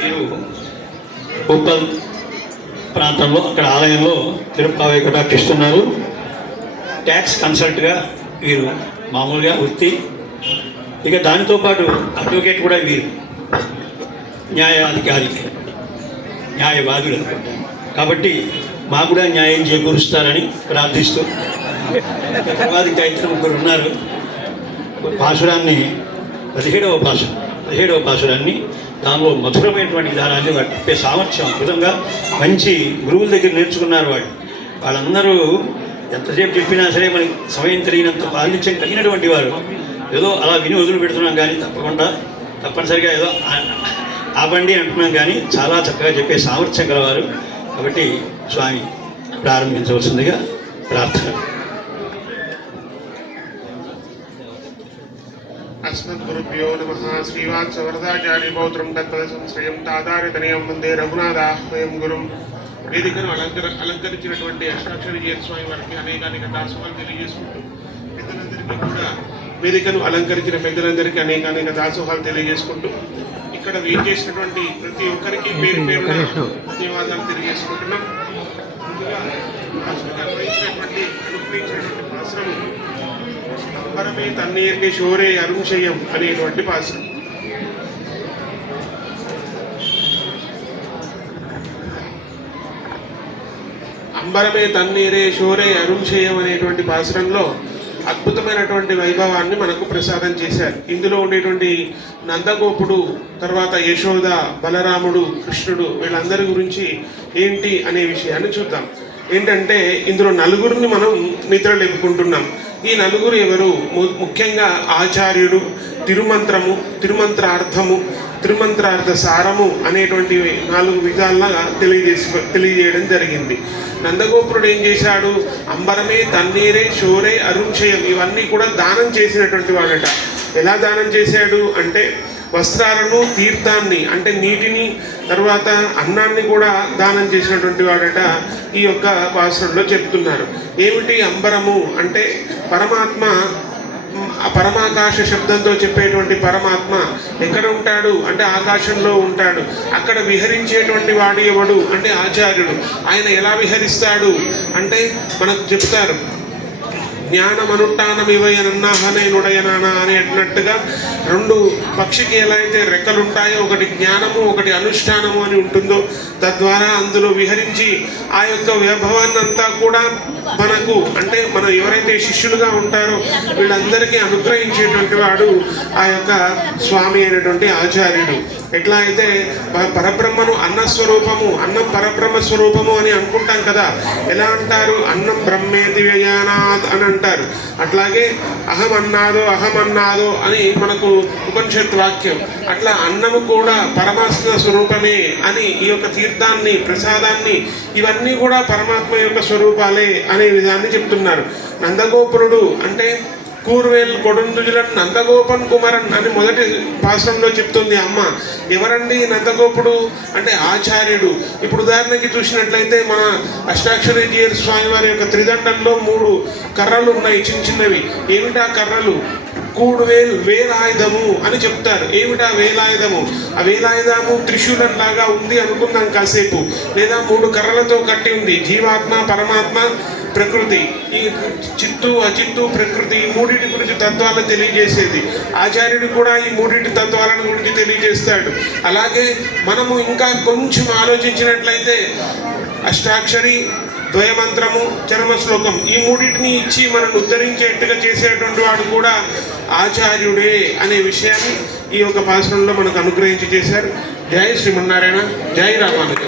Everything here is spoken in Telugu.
వీరు ఉప్పల్ ప్రాంతంలో అక్కడ ఆలయంలో తిరుపతి కటాక్షిస్తున్నారు. ట్యాక్స్ కన్సల్ట్గా వీరు మామూలుగా వృత్తి. ఇక దానితో పాటు అడ్వకేట్ కూడా వీరు న్యాయాధికారి, న్యాయవాదులు కాబట్టి మాకు కూడా న్యాయం చేకూరుస్తారని ప్రార్థిస్తూ తర్వాత ఇంకా ఇద్దరు ముగ్గురు ఉన్నారు. పాసురాన్ని 17వ పాసురాన్ని దానిలో మధురమైనటువంటి విధానాన్ని చెప్పే సామర్థ్యం అద్భుతంగా మంచి గురువుల దగ్గర నేర్చుకున్నారు. వాళ్ళందరూ ఎంతసేపు చెప్పినా సరే మనకి సమయం తెలియనంత పాండిత్యం కలిగినటువంటి వారు. ఏదో అలా విని వదిలి పెడుతున్నాం కానీ తప్పనిసరిగా ఏదో ఆపండి అంటున్నాం కానీ చాలా చక్కగా చెప్పే సామర్థ్యం గలవారు. కాబట్టి స్వామి ప్రారంభించవలసిందిగా ప్రార్థన. अस्मद्गुरुभ्यो नमः. श्रीवात्सवरदाचार्य पौत्रं तत्पद संश्रयं तादारितनयं वंदे रघुनाथाह्वयं गुरुं. వేదికను అలంకరించినటువంటి అష్టాక్షరి జీయర్ స్వామి వారికి అనేక దాసోహాలు తెలియజేసుకుంటూ పెద్దలందరికీ కూడా వేదికను అలంకరించిన పెద్దలందరికీ అనేక దాసోహాలు తెలియజేసుకుంటూ ఇక్కడ వీలు చేసినటువంటి ప్రతి ఒక్కరికి పేరు పేరున ధన్యవాదాలు తెలియజేసుకుంటున్నాం. ముందుగా అనుగ్రహించినటువంటి పాశ్రము అంబరమే తన్నీర్కి షోరే అరుంశయం అనేటువంటి పాశ్రం. అంబరమే తన్నీరే షోరే అరుంశయం అనేటువంటి పాశ్రంలో అద్భుతమైనటువంటి వైభవాన్ని మనకు ప్రసాదం చేశారు. ఇందులో ఉండేటువంటి నందగోపుడు, తర్వాత యశోద, బలరాముడు, కృష్ణుడు వీళ్ళందరి గురించి ఏంటి అనే విషయాన్ని చూద్దాం. ఏంటంటే ఇందులో నలుగురిని మనం నిద్ర లేపుకుంటున్నాం. ఈ నలుగురు ఎవరు? ముఖ్యంగా ఆచార్యుడు, తిరుమంత్రము, తిరుమంత్రార్థము, తిరుమంత్రార్థ సారము అనేటువంటి 4 విధాలుగా తెలియజేయడం జరిగింది. నందగోపురుడు ఏం చేశాడు? అంబరమే తన్నీరే షోరే అరుంశయం ఇవన్నీ కూడా దానం చేసినటువంటి వాడట. ఎలా దానం చేశాడు అంటే వస్త్రాలను, తీర్థాన్ని అంటే నీటిని, తర్వాత అన్నాన్ని కూడా దానం చేసినటువంటి వాడట. ఈ యొక్క పాశ్రంలో చెప్తున్నారు. ఏమిటి అంబరము అంటే పరమాత్మ, పరమాకాశ శబ్దంతో చెప్పేటువంటి పరమాత్మ ఎక్కడ ఉంటాడు అంటే ఆకాశంలో ఉంటాడు. అక్కడ విహరించేటువంటి వాడు ఎవడు అంటే ఆచార్యుడు. ఆయన ఎలా విహరిస్తాడు అంటే మనకు చెప్తారు, జ్ఞానమనుష్ఠానమివయనన్నాహనైనుడయనానా అని అన్నట్టుగా 2 పక్షికి ఎలా అయితే రెక్కలు ఉంటాయో, ఒకటి జ్ఞానము, ఒకటి అనుష్ఠానము అని ఉంటుందో, తద్వారా అందులో విహరించి ఆ యొక్క వైభవాన్ని అంతా కూడా మనకు అంటే మనం ఎవరైతే శిష్యులుగా ఉంటారో వీళ్ళందరికీ అనుగ్రహించేటువంటి వాడు ఆ యొక్క స్వామి అయినటువంటి ఆచార్యుడు. ఎట్లా అయితే పరబ్రహ్మను అన్నస్వరూపము, అన్నం పరబ్రహ్మ స్వరూపము అని అనుకుంటాం కదా. ఎలా అంటారు? అన్నం బ్రహ్మేతి వ్యయానాత్ అని అంటారు. అట్లాగే అహమన్నాదో అని మనకు ఉపనిషత్ వాక్యం. అట్లా అన్నము కూడా పరమాత్మ స్వరూపమే అని ఈ యొక్క తీర్థాన్ని, ప్రసాదాన్ని ఇవన్నీ కూడా పరమాత్మ యొక్క స్వరూపాలే అనే విధాన్ని చెప్తున్నారు. నందగోపురుడు అంటే కూర్వేల్ కొడుందుజులన్ నందగోపన్ కుమరన్ అని మొదటి పాశ్రంలో చెప్తుంది అమ్మ. ఎవరండి నందగోపుడు అంటే ఆచార్యుడు. ఇప్పుడు ఉదాహరణకి చూసినట్లయితే మన అష్టాక్షరి జీయర్ స్వామి వారి యొక్క త్రిదండంలో 3 కర్రలు ఉన్నాయి, చిన్నవి. ఏమిటా కర్రలు? వేలాయుధము అని చెప్తారు. ఏమిటా వేలాయుధము? ఆ వేలాయుధము త్రిశూలం లాగా ఉంది అనుకుందాం కాసేపు. లేదా 3 కర్రలతో కట్టి ఉంది. జీవాత్మ, పరమాత్మ, ప్రకృతి. ఈ చిత్తు, అచిత్తు, ప్రకృతి ఈ 3 గురించి తత్వాలను తెలియజేసేది. ఆచార్యుడు కూడా ఈ 3 తత్వాలను గురించి తెలియజేస్తాడు. అలాగే మనము ఇంకా కొంచెం ఆలోచించినట్లయితే అష్టాక్షరి, ద్వయమంత్రము, చరమ శ్లోకం ఈ 3 ఇచ్చి మనల్ని ఉద్ధరించేట్టుగా చేసేటువంటి వాడు కూడా ఆచార్యుడే అనే విషయాన్ని ఈ యొక్క పాశ్రంలో మనకు అనుగ్రహించి చేశారు. జై శ్రీమన్నారాయణ, జై రామానుజ.